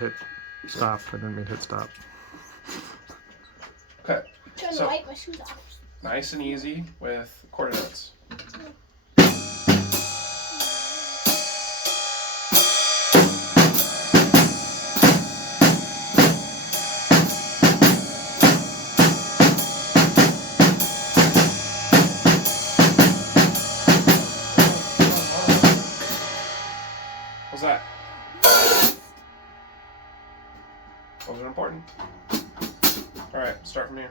Hit stop. I didn't mean to hit stop. Okay. Trying to So wipe my shoes off. nice and easy with quarter notes. What's that? Those are important. Alright, start from here.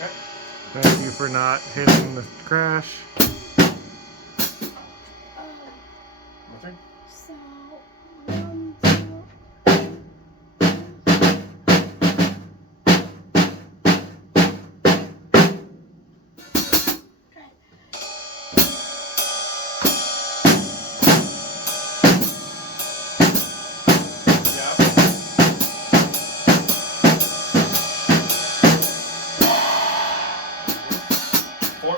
Okay. Thank you for not hitting the crash. Number 3. So, 1, 2. Yeah. 4.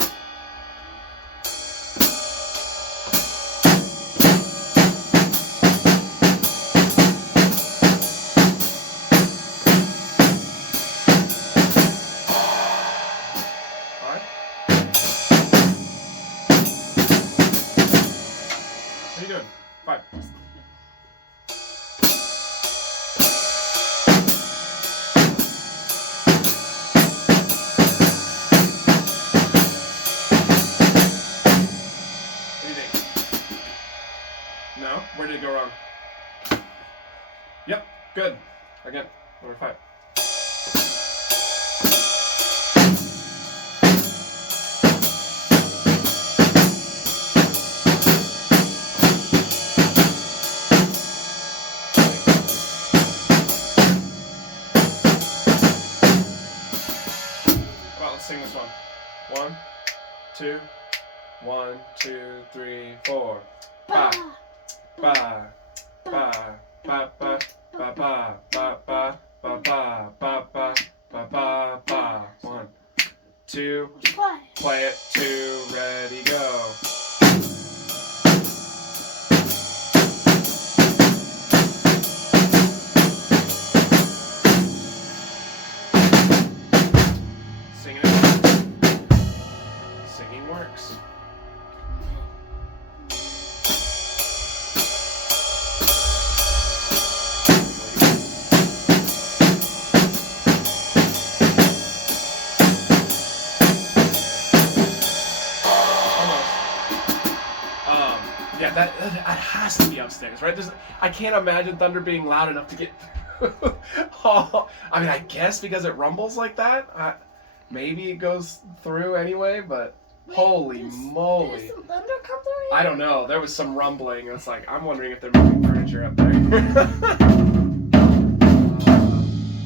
Five. How you doing? 5. What do you think? No? Where did it go wrong? Yep, good. Again, number 5. Well, let's sing this one. 1, 2, 1, 2, 3, 4. Ba. Ba, ba, ba, ba, ba, ba, ba, ba, ba, ba, ba, ba, ba, ba, ba. 1, 2, Play. play it, 2, ready, go. Singing it. Singing works. Yeah, that has to be upstairs, right? I can't imagine thunder being loud enough to get through. Oh, I mean, I guess because it rumbles like that, maybe it goes through anyway, but Wait, holy Did moly. some thunder come through I here? don't know. There was some rumbling. It's like, I'm wondering if they're moving furniture up there.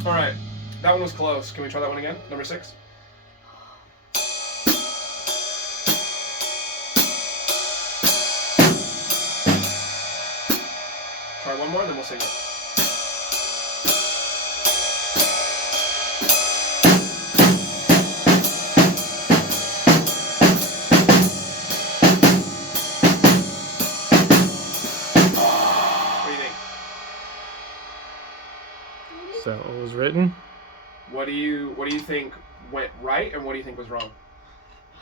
All right, that one was close. Can we try that one again? Number 6. Try one more, then we'll sing it. What do you think? So it was written. What do you think went right, and what do you think was wrong?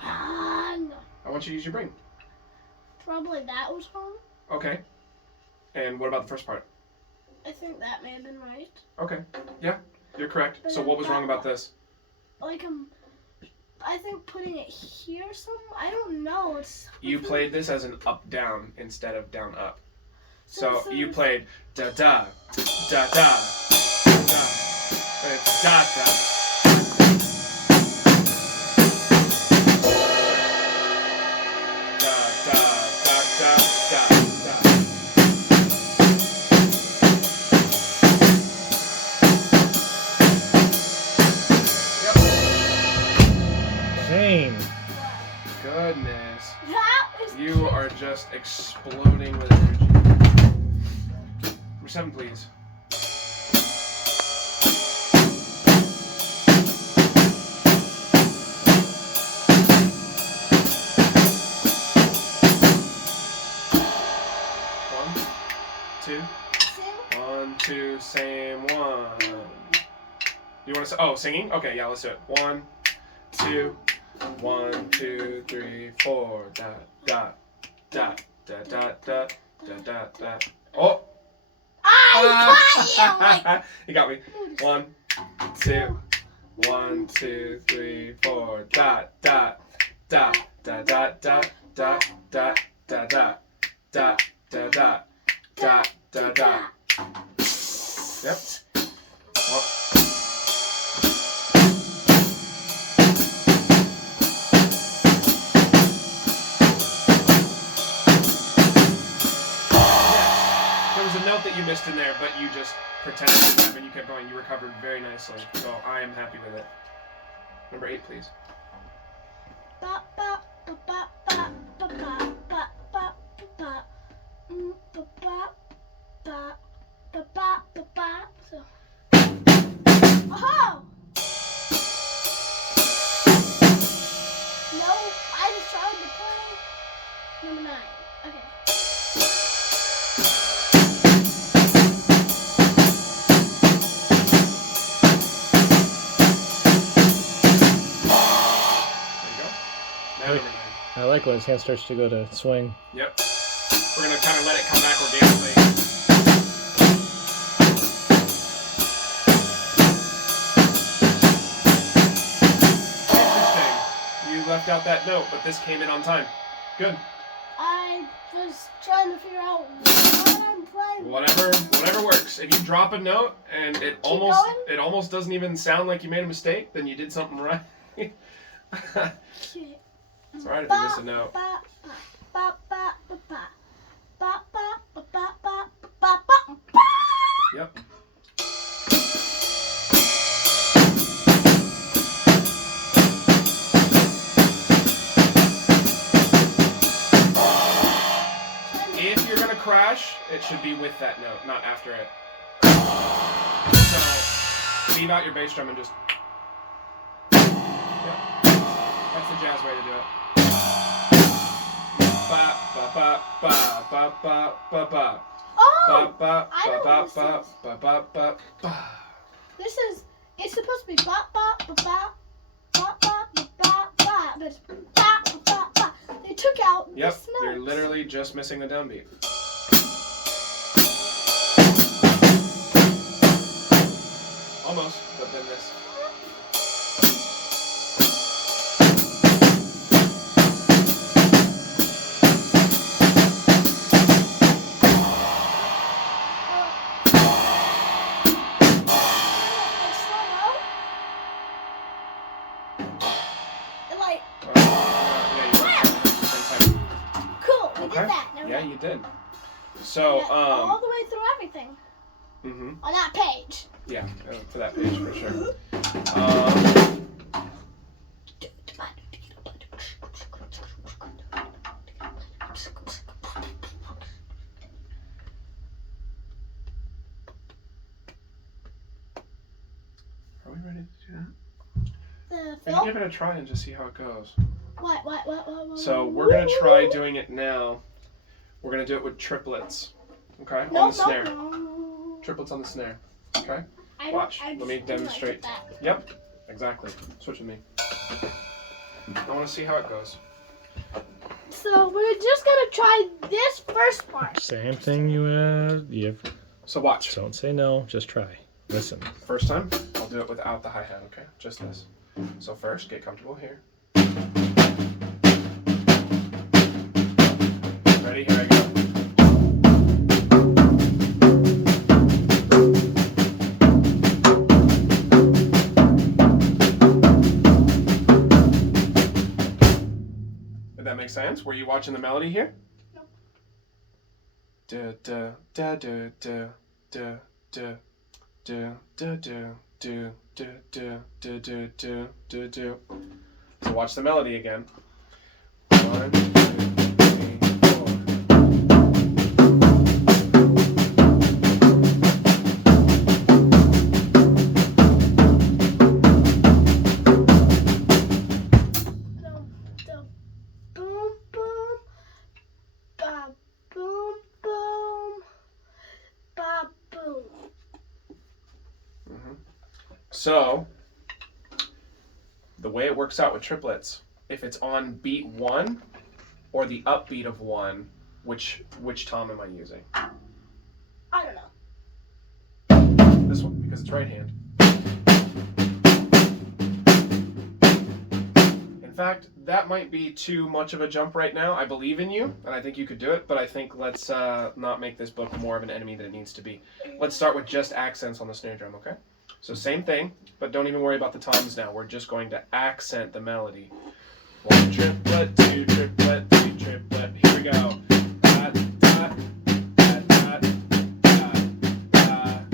No. I want you to use your brain. Probably that was wrong. Okay. And what about the first part? I think that may have been right. Okay. Yeah, you're correct. But So what was wrong about this? Like, I think putting it here I don't know. You played this as an up-down instead of down-up. So So you it's- played da-da, da-da, da-da. It's da-da. Shane. Goodness. That was You are just exploding with energy. Number 7, please. You want to? Oh, singing? Okay, yeah, let's do it. 1, 2, 1, 2, 3, 4. Da da da da da da da da da. Oh! I You got me. 1, 2, 1, 2, 3, 4. Da da da da da da da da da da da da da da da da. Yep. Well, there was a note that you missed in there, but you just pretended to have and you kept going. You recovered very nicely, so I am happy with it. Number 8, please. Oh! No, I just tried to play number 9. Okay. There you go. Now number 9. I like when his hand starts to go to swing. Yep. We're gonna kind of let it come back organically. Interesting. You left out that note, but this came in on time. Good. I was trying to figure out what I'm playing. Whatever works. If you drop a note and it almost doesn't even sound like you made a mistake, then you did something right. It's alright if you miss a note. Yep. If you're gonna crash, it should be with that note, not after it. So leave out your bass drum and just. Yep. That's the jazz way to do it. Ba ba ba ba ba ba ba ba. Oh! Ba I know ba what ba this ba ba ba ba. It's supposed to be ba ba ba ba ba ba ba ba ba, but it's ba ba ba. They took out Yep, this note. you're literally just missing the downbeat. Almost, but then this. Cool, we did Okay. that. Never Yeah, mind. you did. So, all the way through everything on that page. yeah, for that page for sure. Are we ready to do that? The We can give it a try and just see how it goes. What? So we're gonna try doing it now. We're gonna do it with triplets. Okay? On the snare. No. Triplets on the snare. Okay? I Watch. I Let me just demonstrate. like that. Yep. Exactly. Switch with me. I want to see how it goes. So we're just gonna try this first part. Same thing you had. So watch. Don't say no. Just try. Listen. First time, I'll do it without the hi-hat, okay? Just this. So first, get comfortable here. Ready? Here I go. Did that make sense? Were you watching the melody here? No. Da da da da da da da da da da do do do do do do do do. So watch the melody again. 1, 2, 3, 4. The boom boom, ba boom boom, ba boom. So the way it works out with triplets, if it's on beat 1 or the upbeat of 1, which tom am I using? I don't know. This one, because it's right hand. In fact, that might be too much of a jump right now. I believe in you, and I think you could do it, but I think let's not make this book more of an enemy than it needs to be. Let's start with just accents on the snare drum, okay? So same thing, but don't even worry about the toms now. We're just going to accent the melody. 1 triplet, 2 triplet, 3 triplet. Here we go. Dot, dot, dot, dot, dot, dot, dot.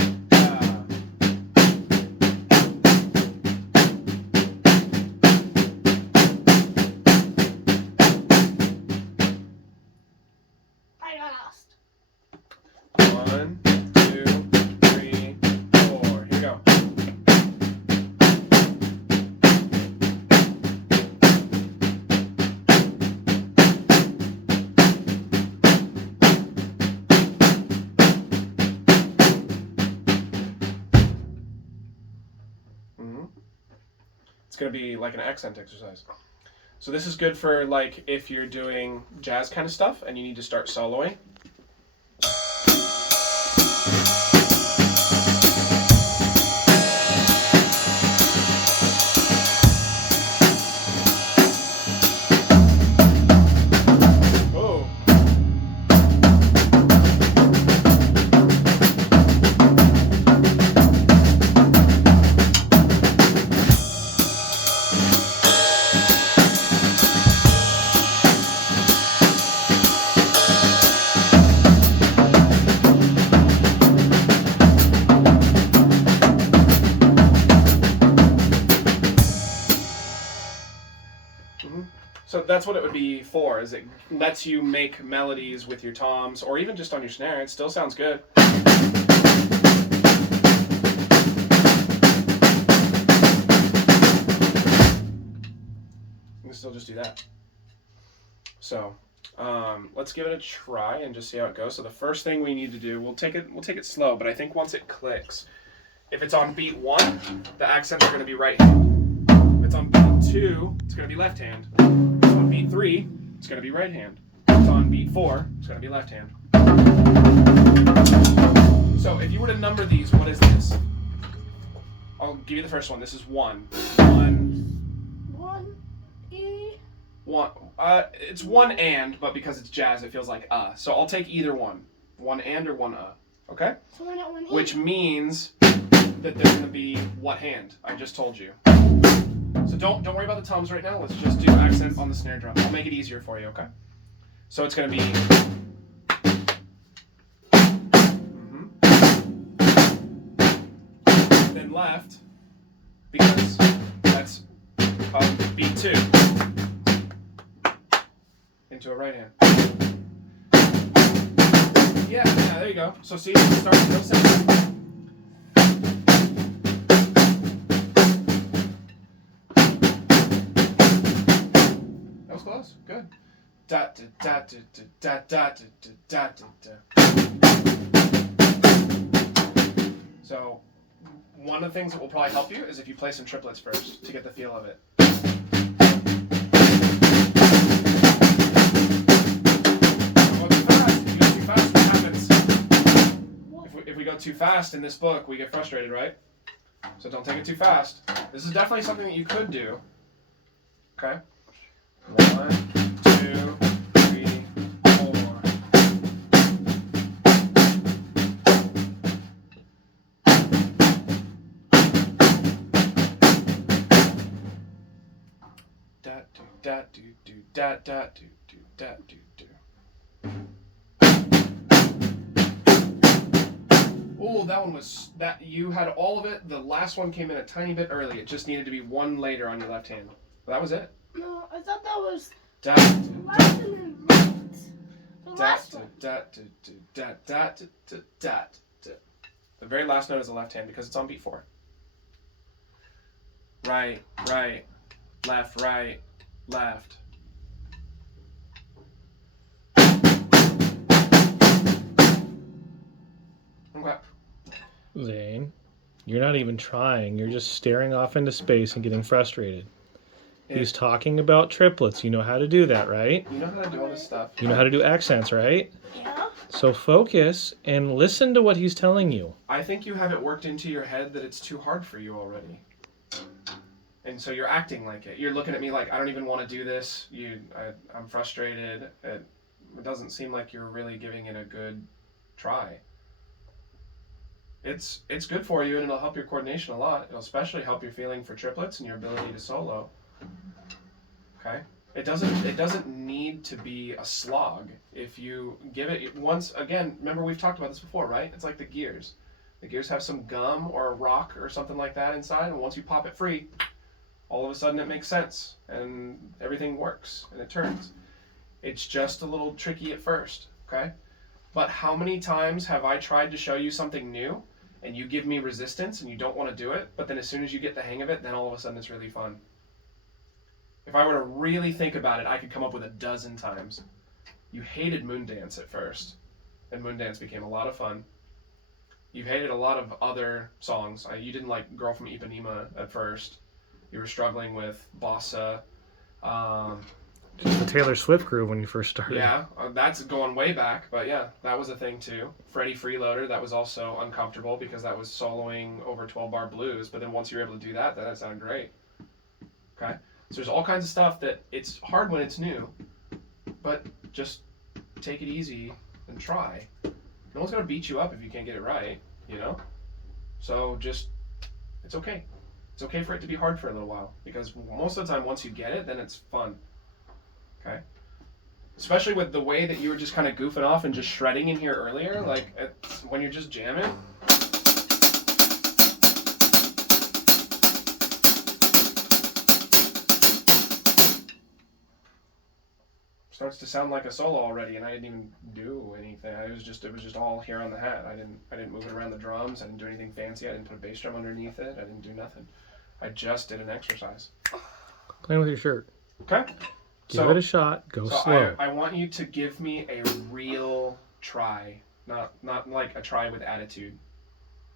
I got lost. 1, 2, 3, 4. Here we go. It's going to be like an accent exercise. So this is good for like if you're doing jazz kind of stuff and you need to start soloing. Oh. So that's what it would be for, is it lets you make melodies with your toms, or even just on your snare. It still sounds good. You can still just do that. So let's give it a try and just see how it goes. So the first thing we need to do, we'll take it slow, but I think once it clicks, if it's on beat 1, the accents are going to be right hand. If it's on beat 2, it's going to be left hand. If it's on beat 3, it's going to be right hand. If it's on beat 4, it's going to be left hand. So if you were to number these, what is this? I'll give you the first one. This is 1. 1 E. 1. It's 1 and, but because it's jazz, it feels like So I'll take either one. 1 and or 1 Okay? So we're not 1 E. Which means that there's going to be what hand? I just told you. So don't worry about the toms right now. Let's just do accent on the snare drum. I'll make it easier for you, okay? So it's going to be... Then left, because that's beat 2. Into a right hand. Yeah, there you go. So see, it starts real simple. That was close. Good. Da da da da da da da da da. So one of the things that will probably help you is if you play some triplets first to get the feel of it. If we go too fast in this book, we get frustrated, right? So don't take it too fast. This is definitely something that you could do. Okay? 1, 2, 3, 4. Da do da do do da da do do da do do. Oh, that one was that you had all of it. The last one came in a tiny bit early. It just needed to be 1 later on your left hand. But that was it. No, I thought that was Da left and then right. The last one. da da da da. The very last note is the left hand because it's on beat 4. Right, right, left, left. Okay. Zane, You're not even trying. You're just staring off into space and getting frustrated. He's talking about triplets. You know how to do that, right? You know how to do all this stuff. You know how to do accents, right? Yeah. So focus and listen to what he's telling you. I think you have it worked into your head that it's too hard for you already. And so you're acting like it. You're looking at me like, I don't even want to do this. I'm frustrated. It doesn't seem like you're really giving it a good try. It's good for you, and it'll help your coordination a lot. It'll especially help your feeling for triplets and your ability to solo. Okay? It doesn't need to be a slog. If you give it once, again, remember we've talked about this before, right? It's like the gears. The gears have some gum or a rock or something like that inside, and once you pop it free, all of a sudden it makes sense, and everything works, and it turns. It's just a little tricky at first, okay? But how many times have I tried to show you something new, and you give me resistance, and you don't want to do it, but then as soon as you get the hang of it, then all of a sudden it's really fun. If I were to really think about it, I could come up with a dozen times. You hated Moondance at first, and Moondance became a lot of fun. You hated a lot of other songs. You didn't like Girl from Ipanema at first. You were struggling with Bossa. Just the Taylor Swift groove when you first started. Yeah, that's going way back, but yeah, that was a thing too. Freddie Freeloader, that was also uncomfortable because that was soloing over 12-bar blues, but then once you're able to do that, that sounded great. Okay? So there's all kinds of stuff that it's hard when it's new, but just take it easy and try. No one's going to beat you up if you can't get it right, you know? So just, it's okay. It's okay for it to be hard for a little while, because most of the time once you get it, then it's fun. Okay? Especially with the way that you were just kind of goofing off and just shredding in here earlier, like when you're just jamming. Starts to sound like a solo already, and I didn't even do anything. It was just all here on the hat. I didn't move it around the drums. I didn't do anything fancy. I didn't put a bass drum underneath it. I didn't do nothing. I just did an exercise. Playing with your shirt. Okay. Give it a shot. Go slow. I want you to give me a real try, not like a try with attitude.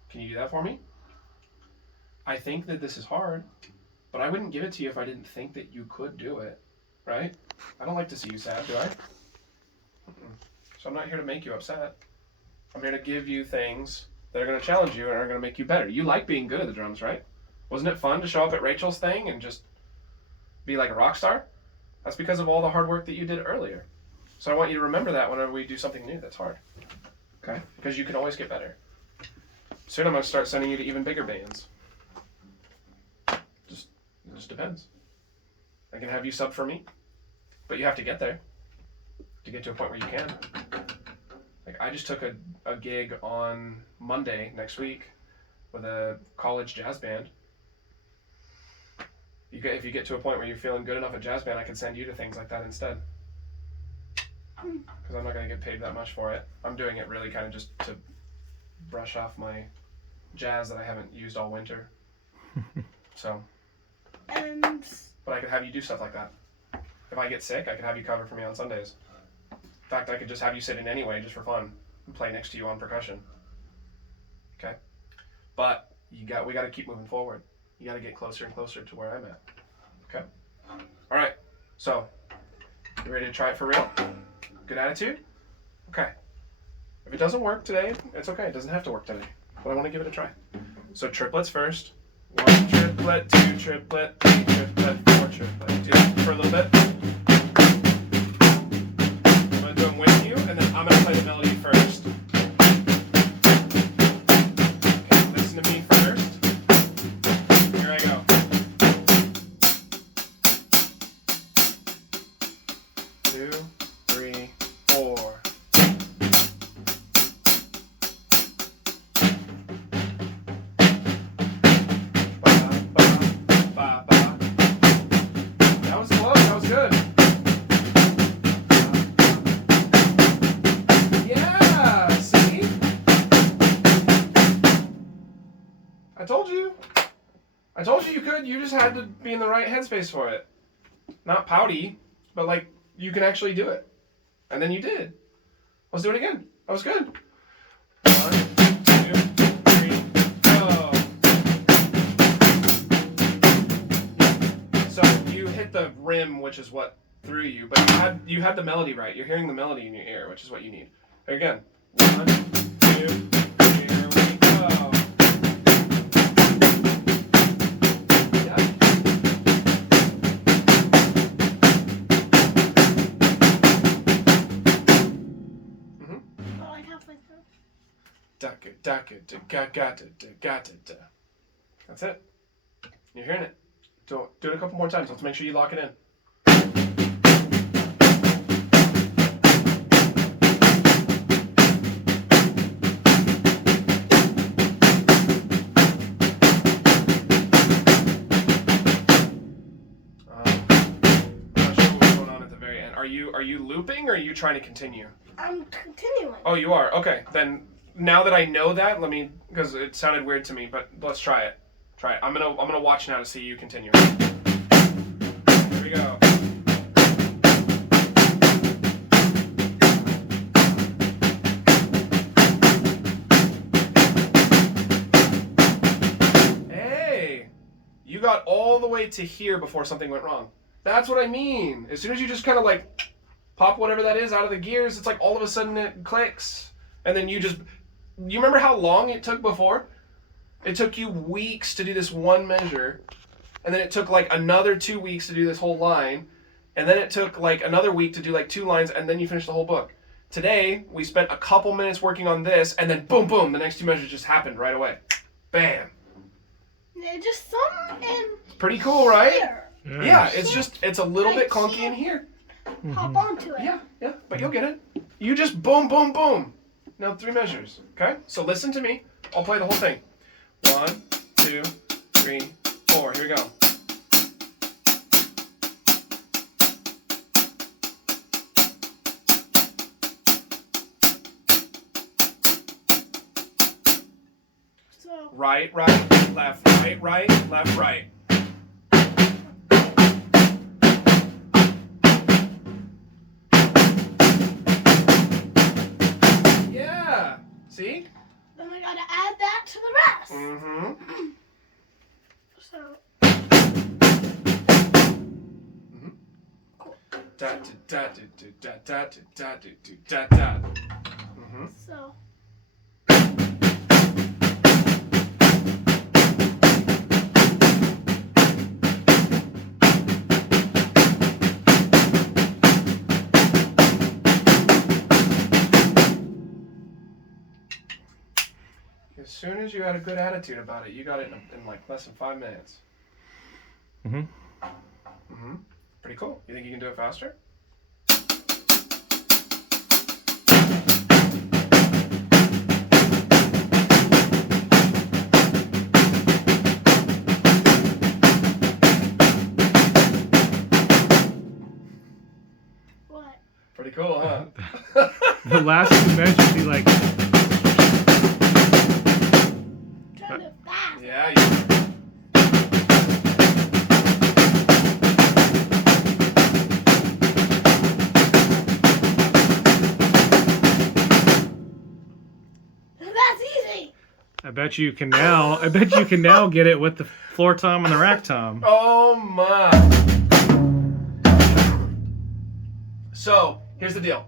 Can you do that for me? I think that this is hard, but I wouldn't give it to you if I didn't think that you could do it, right? I don't like to see you sad, do I? So I'm not here to make you upset. I'm here to give you things that are going to challenge you and are going to make you better. You like being good at the drums, right? Wasn't it fun to show up at Rachel's thing and just be like a rock star? That's because of all the hard work that you did earlier. So I want you to remember that whenever we do something new that's hard. Okay? Because you can always get better. Soon I'm going to start sending you to even bigger bands. It just depends. I can have you sub for me, but you have to get there to get to a point where you can. Like I just took a gig on Monday next week with a college jazz band. If you get to a point where you're feeling good enough at jazz band, I can send you to things like that instead. Because I'm not going to get paid that much for it. I'm doing it really kind of just to brush off my jazz that I haven't used all winter. So. But I could have you do stuff like that. If I get sick, I could have you cover for me on Sundays. In fact, I could just have you sit in anyway, just for fun, and play next to you on percussion. Okay? But we got to keep moving forward. You got to get closer and closer to where I'm at. Okay? All right. So, you ready to try it for real? Good attitude? Okay. If it doesn't work today, it's okay. It doesn't have to work today. But I want to give it a try. So, triplets first. 1 triplet, 2 triplet, 3 triplet, 4 triplet. Do that for a little bit. I'm going to do them with you, and then I'm going to play the melody first. Okay, listen to me first. Here I go. 2, 3, 4. That was close. That was good. Yeah, see? I told you. I told you could. You just had to be in the right headspace for it. Not pouty, but like you can actually do it. And then you did. Let's do it again. That was good. 1, 2, 3, go. the rim, which is what threw you, but you had the melody right. You're hearing the melody in your ear, which is what you need. Again, 1, 2, here we go. Yeah. But like halfway through. That's it. You're hearing it. Do it a couple more times. Let's make sure you lock it in. Are you looping or are you trying to continue? I'm continuing. Oh, you are? Okay. Then now that I know that, because it sounded weird to me, but let's try it. Try it. I'm gonna watch now to see you continue. Here we go. Hey! You got all the way to here before something went wrong. That's what I mean. As soon as you just kind of like pop whatever that is out of the gears, it's like all of a sudden it clicks. And then you remember how long it took before? It took you weeks to do this one measure. And then it took like another 2 weeks to do this whole line. And then it took like another week to do like 2 lines, and then you finish the whole book. Today, we spent a couple minutes working on this, and then boom, boom, the next 2 measures just happened right away. Bam. Yeah, just some in Pretty cool, right? here. Yeah, it's a little bit clunky in here. Hop onto it. Yeah, but you'll get it. You just boom, boom, boom. Now 3 measures, okay? So listen to me. I'll play the whole thing. 1, 2, 3, 4. Here we go. So Right, left, left, right. Yeah. See? then I gotta add that to the rest. Mm-hmm. So cool. Da da da da da da da da da da. Mm-hmm. So As soon as you had a good attitude about it, you got it in like less than 5 minutes. Pretty cool. You think you can do it faster? what? Pretty cool, huh? The last 2 measures, be like, Trying to fast. Yeah. You... That's easy. I bet you can now get it with the floor tom and the rack tom. Oh my. So, here's the deal.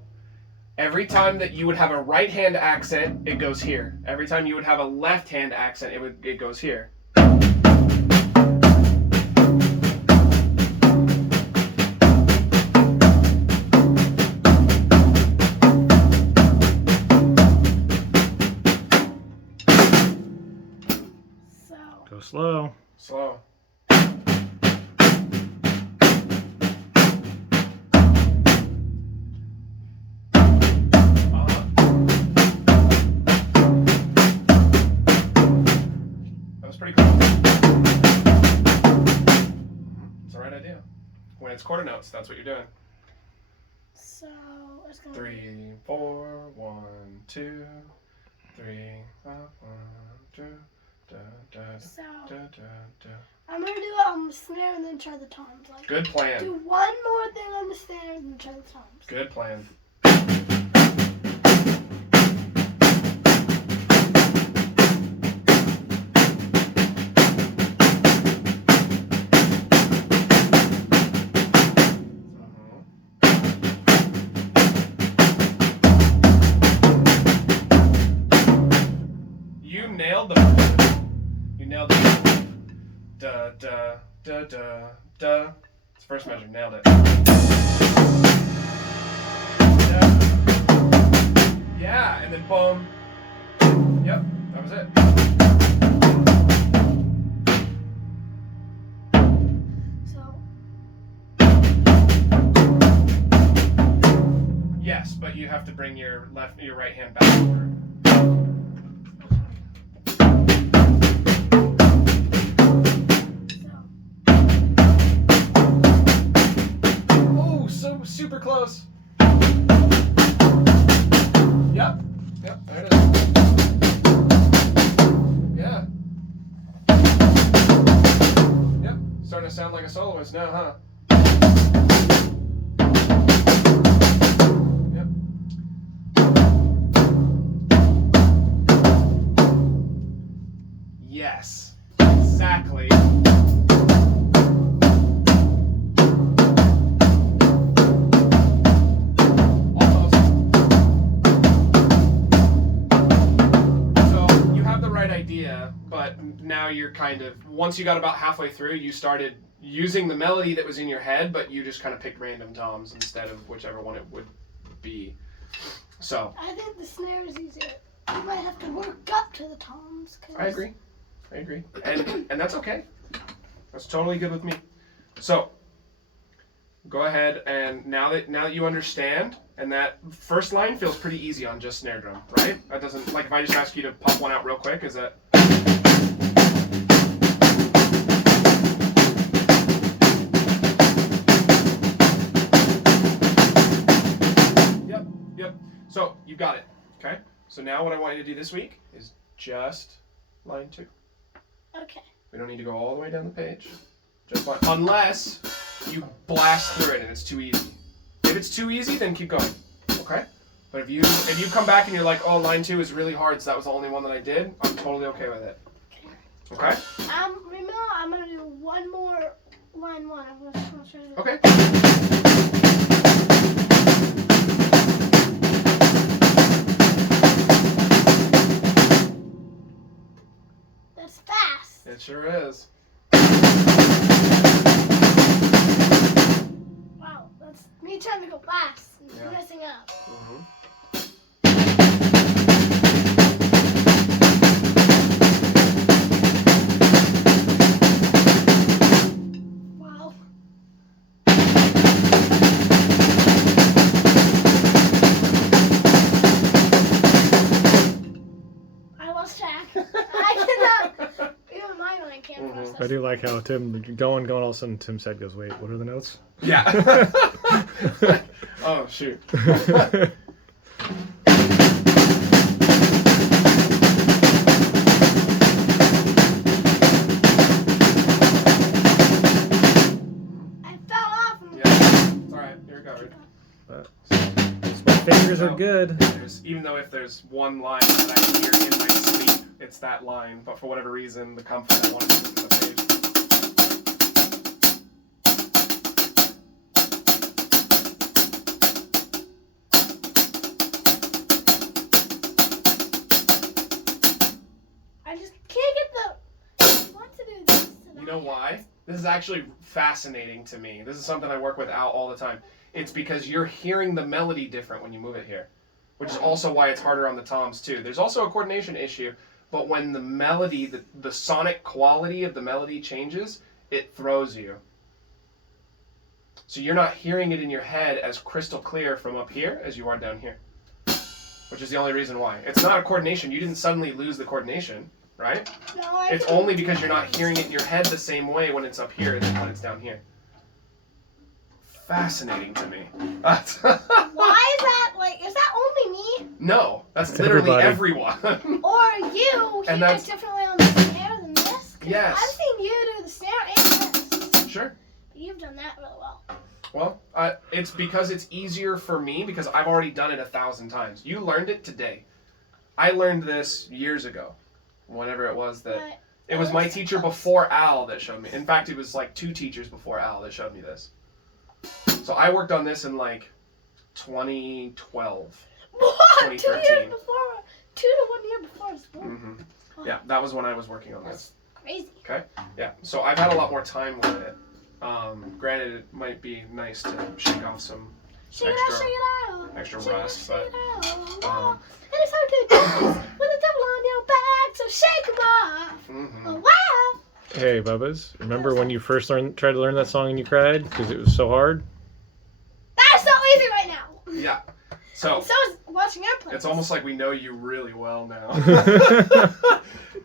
Every time that you would have a right hand accent, it goes here. Every time you would have a left hand accent, it goes here. So Go slow. Slow. When it's quarter notes, that's what you're doing. so it's gonna 3, 4, 1, 2, 3, 1, 2, da, da, So da, da, da. I'm gonna do it on the snare and then try the toms. Like Good do plan. one more thing on the snare and then try the toms. Good plan. Da da da da da. It's the first measure. Nailed it. Da. Yeah, and then boom. Yep, that was it. So, Yes, but you have to bring your right hand back over. Oh, so super close. Yep. Yep, there it is. Yeah. Yep. Starting to sound like a soloist now, huh? Yep. Yes. Exactly. Almost. So you have the right idea, but now you're kind of, once you got about halfway through, you started using the melody that was in your head, but you just kind of picked random toms instead of whichever one it would be. So I think the snare is easier. You might have to work up to the toms. I agree. And that's okay. That's totally good with me. So go ahead, and now that you understand, and that first line feels pretty easy on just snare drum, right? That doesn't, like, if I just ask you to pop one out real quick, is that? Yep. So you got it. Okay. So now what I want you to do this week is just line 2. Okay. We don't need to go all the way down the page. Just line, unless you blast through it and it's too easy. If it's too easy, then keep going. Okay? But if you come back and you're like, oh, line 2 is really hard, so that was the only one that I did, I'm totally okay with it. Okay? Remember, I'm gonna do one more line 1. I'm gonna try to. Okay. That's fast. It sure is. Wow, that's me trying to go fast and Yeah. messing up. Mm-hmm. Wow. I lost track. I cannot. Even my mind can't process. I do like how Tim going all of a sudden Tim's head goes, wait, what are the notes? Yeah. Oh, shoot. I fell off. And Yeah. It's alright. You're covered. But my fingers are good. Even though if there's one line that I hear in my sleep, it's that line. But for whatever reason, the comfort I wanted to put in the page. I just can't get the. I want to do this. And You know why? This is actually fascinating to me. This is something I work with Al all the time. It's because you're hearing the melody different when you move it here, which is also why it's harder on the toms too. There's also a coordination issue, but when the melody, the sonic quality of the melody changes, it throws you. So you're not hearing it in your head as crystal clear from up here as you are down here, which is the only reason why. It's not a coordination. You didn't suddenly lose the coordination, right? No, I It's think- only because you're not hearing it in your head the same way when it's up here as when it's down here. Fascinating to me. Why is that? Like, is that only me? No, that's It's literally everybody. everyone. Or you hear And it that's- differently on the snare than this? 'Cause Yes. I've seen you do the snare and this. Sure. You've done that really well. Well, it's because it's easier for me because I've already done it 1,000 times. You learned it today. I learned this years ago, whenever it was that. But It was my teacher before Al that showed me. In fact, it was like 2 teachers before Al that showed me this. So I worked on this in like 2012. what? 2 years 2013. before? 2 to 1 year before school. Mm-hmm. Yeah, that was when I was working on this. crazy. Okay. Yeah. So I've had a lot more time with it. Granted, it might be nice to shake off some Shake it out, extra shake it out. extra Shake it out, rust, shake but it out. um, And it's hard to dance with the devil on your back, so shake 'em off. mhm. Oh, wow. Hey, Bubbas, remember when you first tried to learn that song and you cried because it was so hard? That's so easy right now. Yeah. So So is watching airplanes. it's almost like we know you really well now.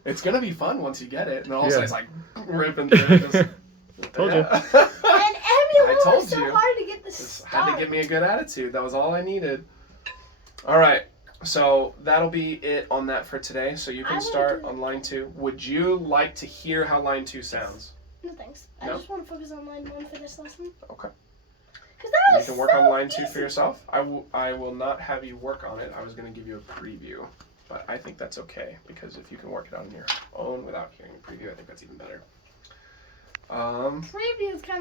It's gonna be fun once you get it, and all of a sudden it's like ripping through. Just, Told you. And Emmy I told was so you. hard to get this Just start. had to give me a good attitude. That was all I needed. All right. So that'll be it on that for today. So you I can wanna start do it. on line 2. Would you like to hear how line 2 sounds? No thanks. No? I just want to focus on line 1 for this lesson. Okay. Because that You was can work so on line 2 easy. for yourself. I will not have you work on it. I was going to give you a preview. But I think that's okay, because if you can work it on your own without hearing a preview, I think that's even better. Preview is kind of